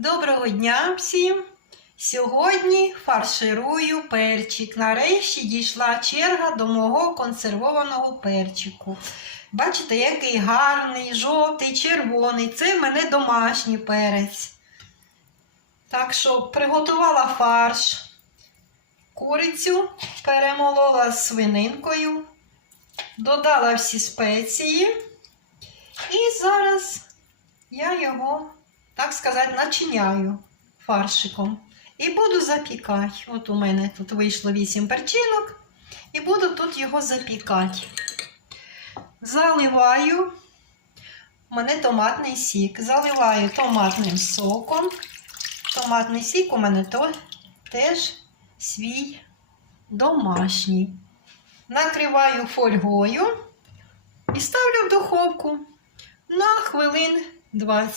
Доброго дня всім! Сьогодні фарширую перчик. Нарешті дійшла черга до мого консервованого перчику. Бачите, який гарний, жовтий, червоний. Це в мене домашній перець. Так що приготувала фарш. Курицю перемолола свининкою, додала всі спеції. І зараз я його, так сказати, начиняю фаршиком. І буду запікати. От у мене тут вийшло 8 перчинок. І буду тут його запікати. Заливаю. У мене томатний сік. Заливаю томатним соком. Томатний сік у мене то теж свій домашній. Накриваю фольгою і ставлю в духовку на хвилин 20.